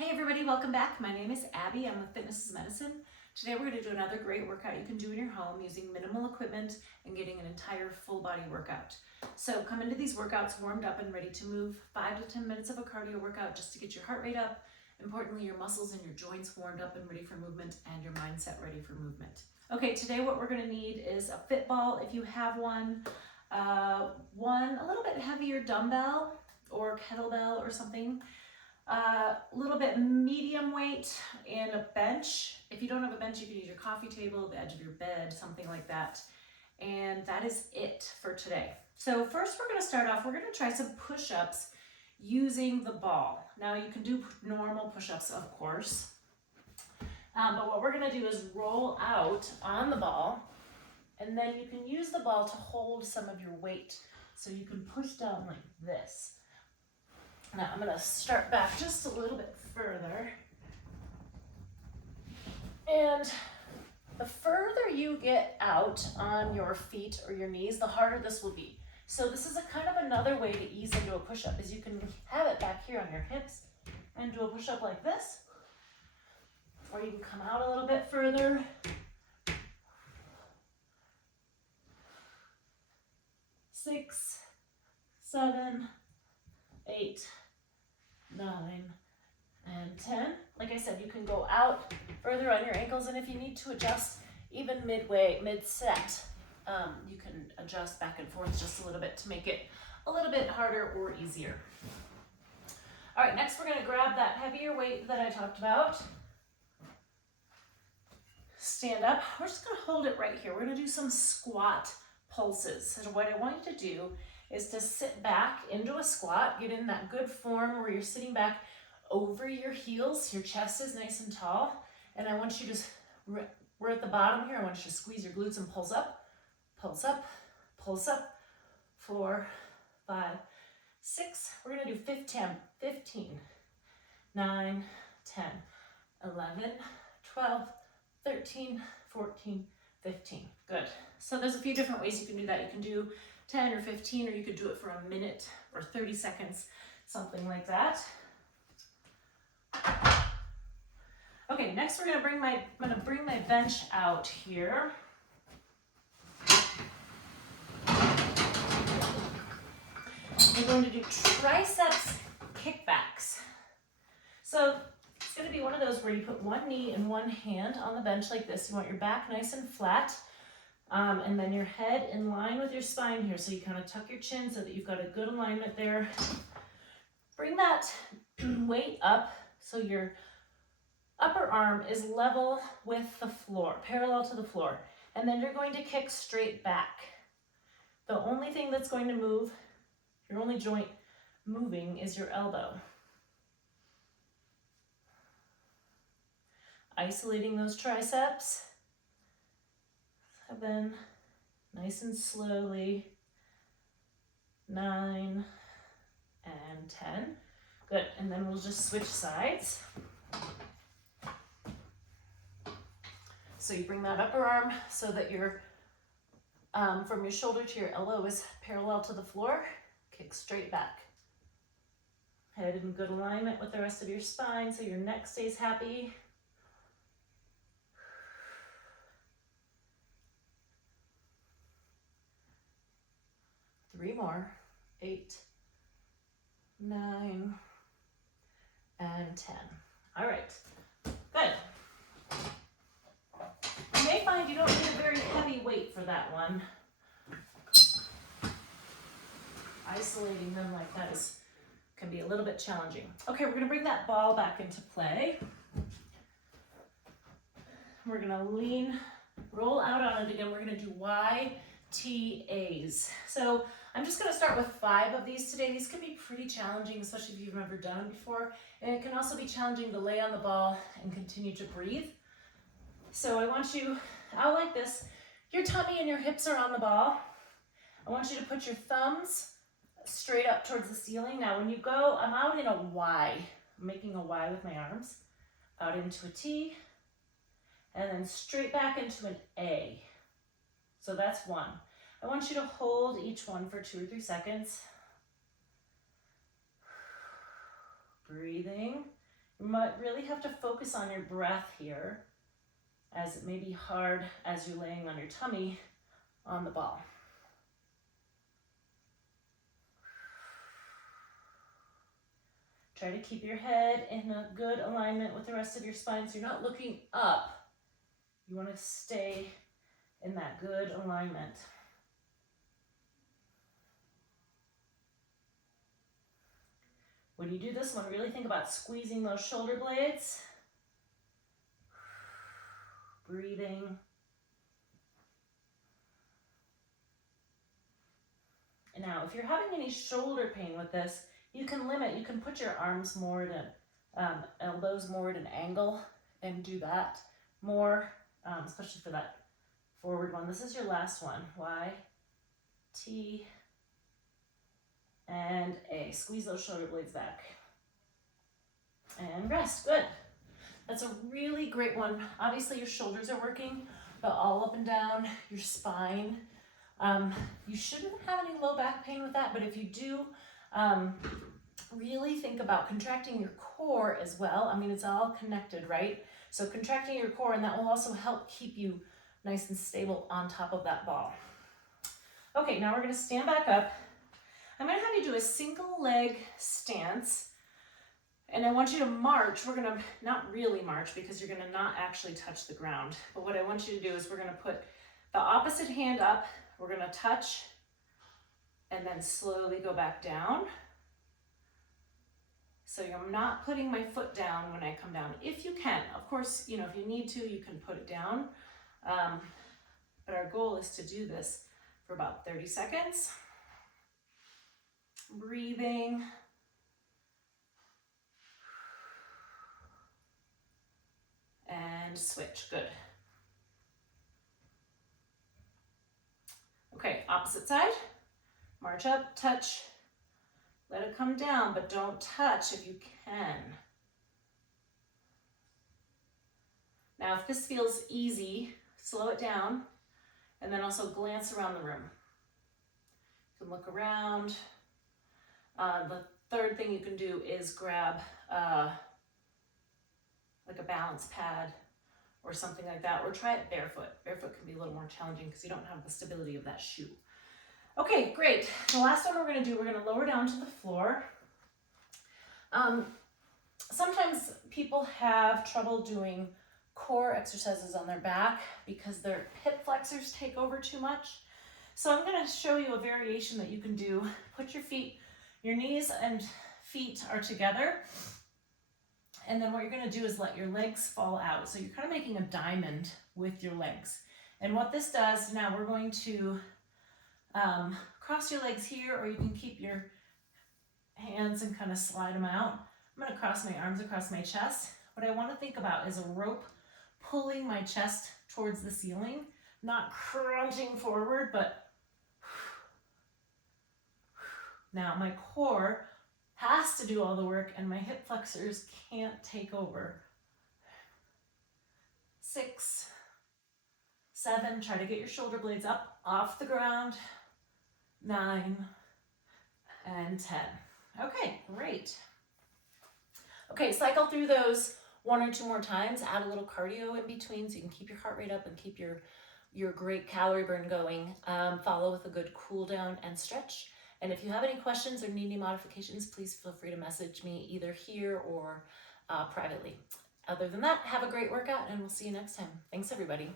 Hey everybody, welcome back. My name is Abby. I'm with Fitness is Medicine. Today we're going to do another great workout you can do in your home using minimal equipment and getting an entire full body workout. So come into these workouts warmed up and ready to move. 5 to 10 minutes of a cardio workout just to get your heart rate up. Importantly, your muscles and your joints warmed up and ready for movement and your mindset ready for movement. Okay, today what we're going to need is a fit ball if you have one, a little bit heavier dumbbell or kettlebell or something. A little bit medium weight and a bench. If you don't have a bench, you can use your coffee table, the edge of your bed, something like that. And that is it for today. So first we're going to start off, we're going to try some push-ups using the ball. Now you can do normal push-ups, of course. But what we're going to do is roll out on the ball, and then you can use the ball to hold some of your weight. So you can push down like this. Now I'm going to start back just a little bit further. And the further you get out on your feet or your knees, the harder this will be. So this is a kind of another way to ease into a push-up, is you can have it back here on your hips and do a push-up like this. Or you can come out a little bit further. 6, 7, 8, 9, and 10. Like I said, you can go out further on your ankles, and if you need to adjust even midway, mid-set, you can adjust back and forth just a little bit to make it a little bit harder or easier. All right, next we're going to grab that heavier weight that I talked about. Stand up. We're just going to hold it right here. We're going to do some squat pulses. So what I want you to do is to sit back into a squat, get in that good form where you're sitting back over your heels, your chest is nice and tall, and I want you to, we're at the bottom here, I want you to squeeze your glutes and pulse up, pulse up, pulse up. 4, 5, 6, we're gonna do 15, 9, 10, 11, 12, 13, 14, 15. Good. So there's a few different ways you can do that. You can do 10 or 15, or you could do it for a minute or 30 seconds, something like that. Okay, next I'm gonna bring my bench out here. We're going to do triceps kickbacks. So it's going to be one of those where you put one knee and one hand on the bench like this. You want your back nice and flat, and then your head in line with your spine here. So you kind of tuck your chin so that you've got a good alignment there. Bring that weight up so your upper arm is level with the floor, parallel to the floor. And then you're going to kick straight back. The only thing that's going to move, your only joint moving, is your elbow. Isolating those triceps. 7, nice and slowly. 9 and 10. Good, and then we'll just switch sides. So you bring that upper arm so that your, from your shoulder to your elbow is parallel to the floor. Kick straight back. Head in good alignment with the rest of your spine so your neck stays happy. Three more. 8, 9, and 10. All right, good. You may find you don't need a very heavy weight for that one. Isolating them like that can be a little bit challenging. Okay, we're gonna bring that ball back into play. We're gonna roll out on it again. We're gonna do YTAs. So I'm just gonna start with 5 of these today. These can be pretty challenging, especially if you've never done them before. And it can also be challenging to lay on the ball and continue to breathe. So I want you out like this. Your tummy and your hips are on the ball. I want you to put your thumbs straight up towards the ceiling. Now when you go, I'm out in a Y. I'm making a Y with my arms. Out into a T, and then straight back into an A. So that's 1. I want you to hold each one for 2 or 3 seconds. Breathing. might really have to focus on your breath here, as it may be hard as you're laying on your tummy on the ball. Try to keep your head in a good alignment with the rest of your spine so you're not looking up. You want to stay in that good alignment. When you do this one, really think about squeezing those shoulder blades. Breathing. And now, if you're having any shoulder pain with this, you can put your arms more at elbows more at an angle and do that more, especially for that forward one. This is your last one. Y, T, and A. Squeeze those shoulder blades back. And rest. Good. That's a really great one. Obviously, your shoulders are working, but all up and down your spine. You shouldn't have any low back pain with that, but if you do, really think about contracting your core as well. I mean, it's all connected, right? So contracting your core, and that will also help keep you nice and stable on top of that ball. Okay, now we're gonna stand back up. I'm gonna have you do a single leg stance, and I want you to march. We're gonna not really march because you're gonna not actually touch the ground. But what I want you to do is we're gonna put the opposite hand up, we're gonna touch, and then slowly go back down. So I'm not putting my foot down when I come down. If you can, of course, you know, if you need to, you can put it down. But our goal is to do this for about 30 seconds. Breathing. And switch, good. Okay, opposite side. March up, touch. Let it come down, but don't touch if you can. Now, if this feels easy, slow it down, and then also glance around the room. You can look around. The third thing you can do is grab like a balance pad or something like that, or try it barefoot. Barefoot can be a little more challenging because you don't have the stability of that shoe. Okay, great. The last one we're gonna do, we're gonna lower down to the floor. Sometimes people have trouble doing core exercises on their back because their hip flexors take over too much. So I'm gonna show you a variation that you can do. Put your feet, your knees and feet are together. And then what you're gonna do is let your legs fall out. So you're kind of making a diamond with your legs. And what this does, now we're going to cross your legs here, or you can keep your hands and kind of slide them out. I'm gonna cross my arms across my chest. What I wanna think about is a rope pulling my chest towards the ceiling, not crunching forward, but now my core has to do all the work and my hip flexors can't take over. 6, 7, try to get your shoulder blades up off the ground. 9 and 10. Okay, great. Okay, cycle through those 1 or 2 more times. Add a little cardio in between so you can keep your heart rate up and keep your great calorie burn going. Follow with a good cool down and stretch. And if you have any questions or need any modifications, please feel free to message me either here or privately. Other than that, have a great workout and we'll see you next time. Thanks, everybody.